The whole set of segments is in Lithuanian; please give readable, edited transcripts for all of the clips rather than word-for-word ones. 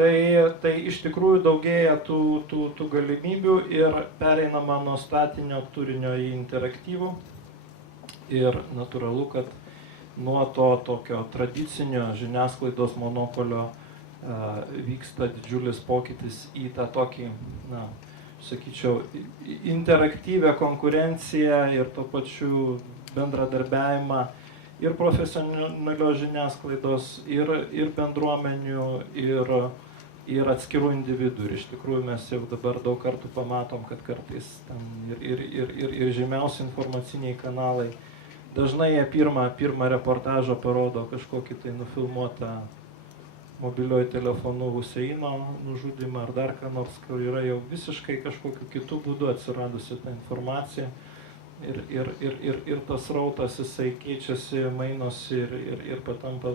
Tai iš tikrųjų daugėja tų galimybių ir pereinama nuo statinio turinio į interaktyvų. Ir natūralu, kad nuo to tokio tradicinio žiniasklaidos monopolio vyksta didžiulis pokytis į tą tokį, sakyčiau, interaktyvę konkurenciją ir tuo pačiu bendradarbiavimą ir profesionalios žiniasklaidos, ir bendruomenių, ir atskirų individų. Ir iš tikrųjų mes jau dabar daug kartų pamatom, kad kartais ten ir žymiausi informaciniai kanalai dažnai jie pirmą reportažą parodo kažkokį tai nufilmuotą mobiliojo telefonu Huseino nužudymą ar dar ką nors, kur yra jau visiškai kažkokiu kitų būdų atsiradusi ta informacija. Ir tas rautas jisai keičiasi, mainosi ir patampa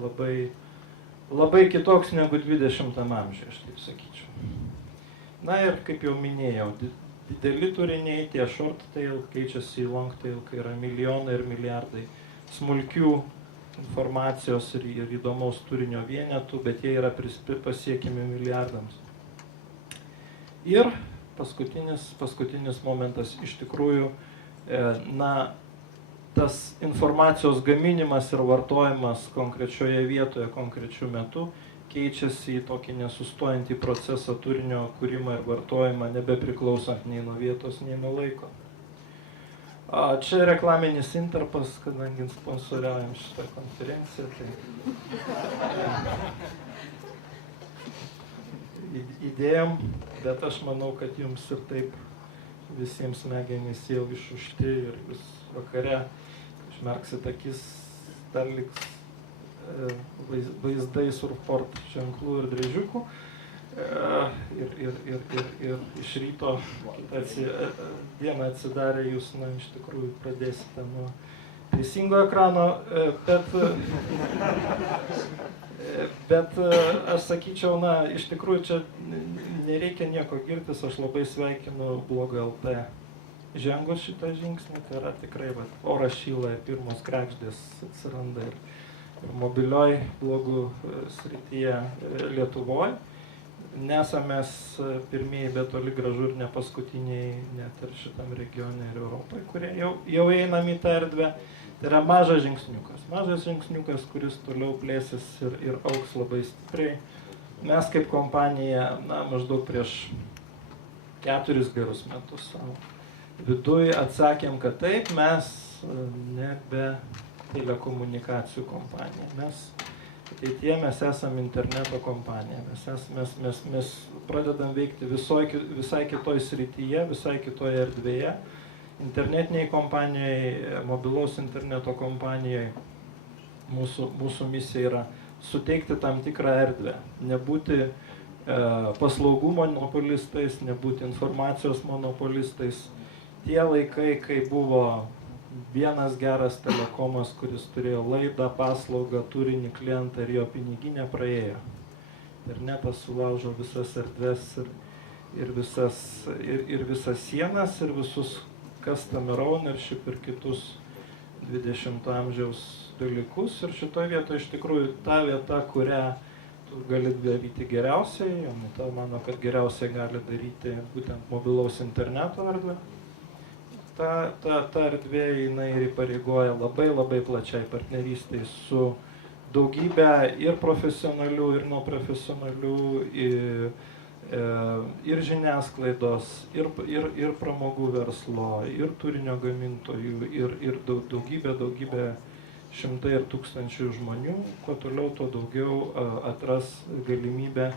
labai kitoks negu 20 amžiuje, aš taip sakyčiau. Na ir kaip jau minėjau, dideli turiniai, tie short tail keičiasi į long tail, kai yra milijonai ir milijardai smulkių informacijos ir įdomaus turinio vienetų, bet jie yra pasiekimi milijardams. Ir paskutinis momentas iš tikrųjų, tas informacijos gaminimas ir vartojimas konkrečioje vietoje, konkrečiu metu keičiasi į tokį nesustojantį procesą turinio kūrimą ir vartojimą, nebepriklausant nei nuo vietos, nei nuo laiko. Čia reklaminis intarpas, kadangi sponsoriaujam šitą konferenciją. Įdėjom, bet aš manau, kad jums ir taip visiems smegenys jau išužti ir jūs vakare išmerksit akis, dar liks vaizdai surfport ženklų ir drėžiukų. Ir iš ryto kitą dieną atsidarę jūs, iš tikrųjų pradėsite nuo teisingo ekrano, bet aš sakyčiau, iš tikrųjų čia nereikia nieko girtis, aš labai sveikinu Blog.lt žengus šitą žingsnį, tai yra tikrai oras šyla ir pirmos kregždės atsiranda ir mobilioj blogų srityje Lietuvoje. Nesame pirmieji, bet toli gražu ir ne paskutiniai net ir šitam regione ir Europai, kurie jau einam į tą erdvę. Tai yra mažas žingsniukas, kuris toliau plėsis ir augs labai stipriai. Mes kaip kompanija, maždaug prieš 4 gerus metus savo viduj atsakėm, kad taip, mes nebe telekomunikacijų kompanija. Ateityje mes esame interneto kompanija. Mes pradedam veikti visai kitoj srityje, visai kitoje erdvėje. Internetiniai kompanijai, mobilaus interneto kompanijai mūsų misija yra suteikti tam tikrą erdvę, nebūti paslaugų monopolistais, nebūti informacijos monopolistais. Tie laikai, kai buvo vienas geras telekomas, kuris turėjo laidą, paslaugą, turinį, klientą ir jo piniginę, praėjo. Internetas sulaužo visas erdves ir visas sienas ir visus custom ownership ir kitus 20 amžiaus dalykus. Ir šitoje vietoje iš tikrųjų ta vieta, kurią tu gali daryti geriausiai, Jonita mano, kad geriausiai gali daryti būtent mobilaus interneto erdvę. Ta erdvė jinai įpareigoja labai plačiai partnerystei su daugybė ir profesionalių, ir nuo profesionalių, ir žiniasklaidos, ir pramogų verslo, ir turinio gamintojų, ir daugybė šimtai ir tūkstančių žmonių. Kuo toliau, tuo daugiau atras galimybę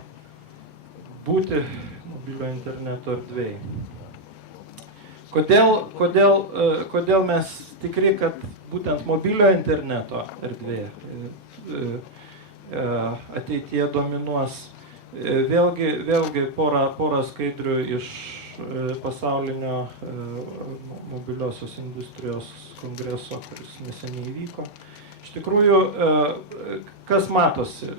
būti mobilio interneto erdvėje. Kodėl mes tikri, kad būtent mobilio interneto erdvė ateityje dominuos? Vėlgi porą skaidrių iš pasaulinio mobiliosios industrijos kongreso, kuris neseniai įvyko. Iš tikrųjų, kas matosi?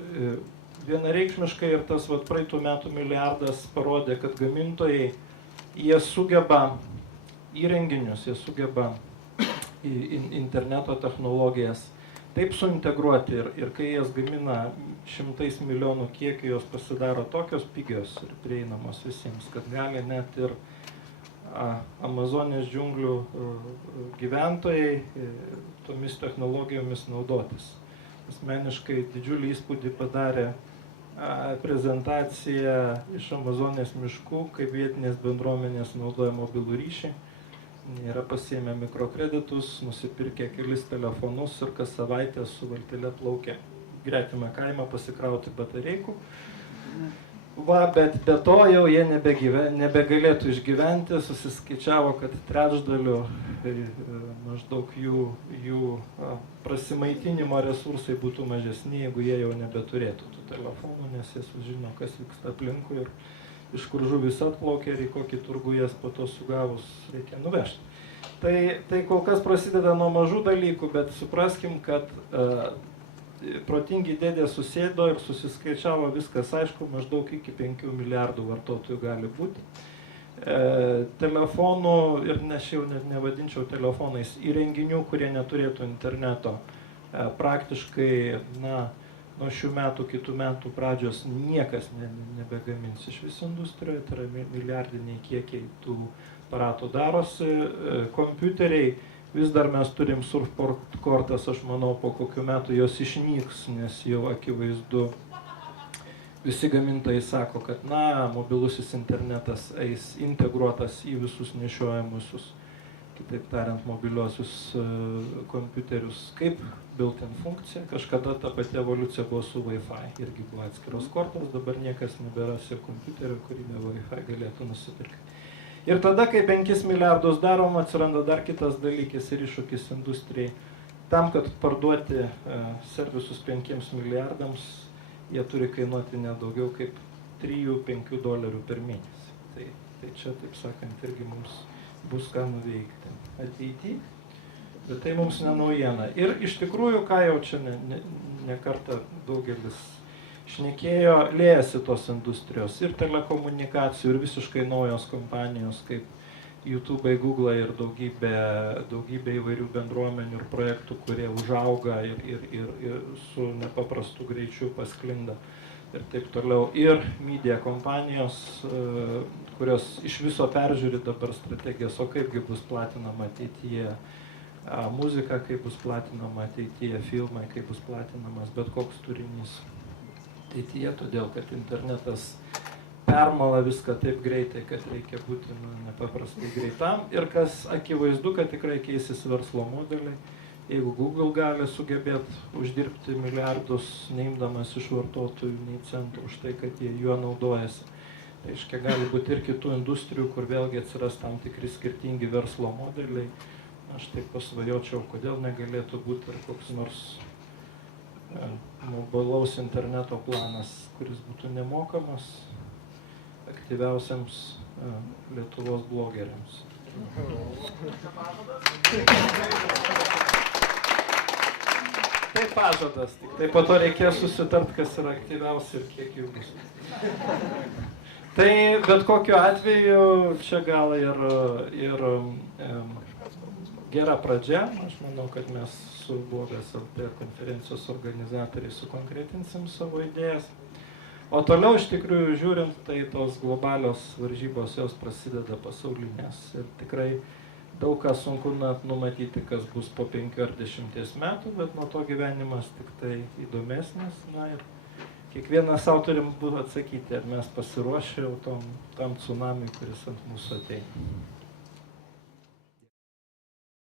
Vienareikšmiškai ir tas praeitų metų milijardas parodė, kad gamintojai, jie sugeba įrenginius, jie sugeba interneto technologijas taip suintegruoti ir kai jas gamina 100 milijonų kiekį, jos pasidaro tokios pigios ir prieinamos visiems, kad gali net ir Amazonės džiunglių gyventojai tomis technologijomis naudotis. Asmeniškai didžiulį įspūdį padarė prezentacija iš Amazonės miškų, kaip vietinės bendruomenės naudoja mobilų ryšį. Yra pasiėmę mikrokreditus, nusipirkę kelis telefonus ir kas savaitę su valtele plaukia gretimą kaimą pasikrauti batareikų. Bet be to jau jie nebegalėtų išgyventi, susiskaičiavo, kad trečdaliu maždaug jų prasimaitinimo resursai būtų mažesni, jeigu jie jau nebeturėtų tų telefonų, nes jie sužino, kas vyksta aplinkui ir iš kur žuvis atplaukia ir į kokį turgų jas po to sugavus reikia nuvežti. Tai kol kas prasideda nuo mažų dalykų, bet supraskim, kad protingi dėdė susėdo ir susiskaičiavo viskas, aišku, maždaug iki 5 milijardų vartotojų gali būti. Telefonų, ir aš jau net nevadinčiau telefonais, įrenginių, kurie neturėtų interneto, praktiškai, nuo šių metų, kitų metų pradžios niekas nebegamins iš vis industrijoje, tai yra milijardiniai kiekiai tų aparatų darosi, kompiuteriai. Vis dar mes turim surfboard kortas, aš manau, po kokių metų jos išnyks, nes jau akivaizdu, visi gamintojai sako, kad mobilusis internetas eis integruotas į visus nešiojamusius, kitaip tariant, mobiliosius kompiuterius kaip built-in funkcija. Kažkada ta pati evoliucija buvo su Wi-Fi, irgi buvo atskiros kortos, dabar niekas neberas ir kompiuterio, kurį be Wi-Fi galėtų nusipirkti. Ir tada, kai 5 milijardus darom, atsiranda dar kitas dalykis ir iššūkis industrijai. Tam, kad parduoti servisus 5 milijardams, jie turi kainuoti nedaugiau kaip $3–5 per mėnesį. Tai čia, taip sakant, irgi mums bus ką nuveikti ateityje, bet tai mums nenaujiena. Ir iš tikrųjų, ką jau čia ne kartą daugelis šnekėjo, liejasi tos industrijos ir telekomunikacijų, ir visiškai naujos kompanijos kaip YouTube, Google ir daugybė įvairių bendruomenių ir projektų, kurie užauga ir su nepaprastu greičiu pasklinda ir taip toliau. Ir media kompanijos, kurios iš viso peržiūri dabar strategijas, o kaipgi bus platinama ateityje muzika, kaip bus platinama ateityje filmai, kaip bus platinamas bet koks turinys ateityje, todėl kad internetas permala viską taip greitai, kad reikia būti nepaprastai greitam. Ir kas akivaizdu, kad tikrai keisis verslo modeliai. Jeigu Google gali sugebėti uždirbti milijardus, neimdamas iš vartotojų nei centų už tai, kad jie juo naudojasi, tai reiškia, gali būti ir kitų industrijų, kur vėlgi atsiras tam tikri skirtingi verslo modeliai. Aš taip pasvajočiau, kodėl negalėtų būti ir koks nors mobilaus interneto planas, kuris būtų nemokamas aktyviausiams Lietuvos blogeriams. Tai pažadas, tik tai po to reikės susitart, kas yra aktyviausi ir kiek jų bus. Tai bet kokiu atveju čia gal ir gera pradžia. Aš manau, kad mes su Blogas LT konferencijos organizatoriai sukonkretinsim savo idėjas. O toliau iš tikrųjų žiūrint, tai tos globalios varžybos jos prasideda pasaulinės. Ir tikrai daug ką sunku numatyti, kas bus po 5 ar 10 metų, bet nuo to gyvenimas tik tai įdomesnis. Ir kiekvienas sau turim atsakyti, ar mes pasiruošę jau tam tsunamiui, kuris ant mūsų ateina.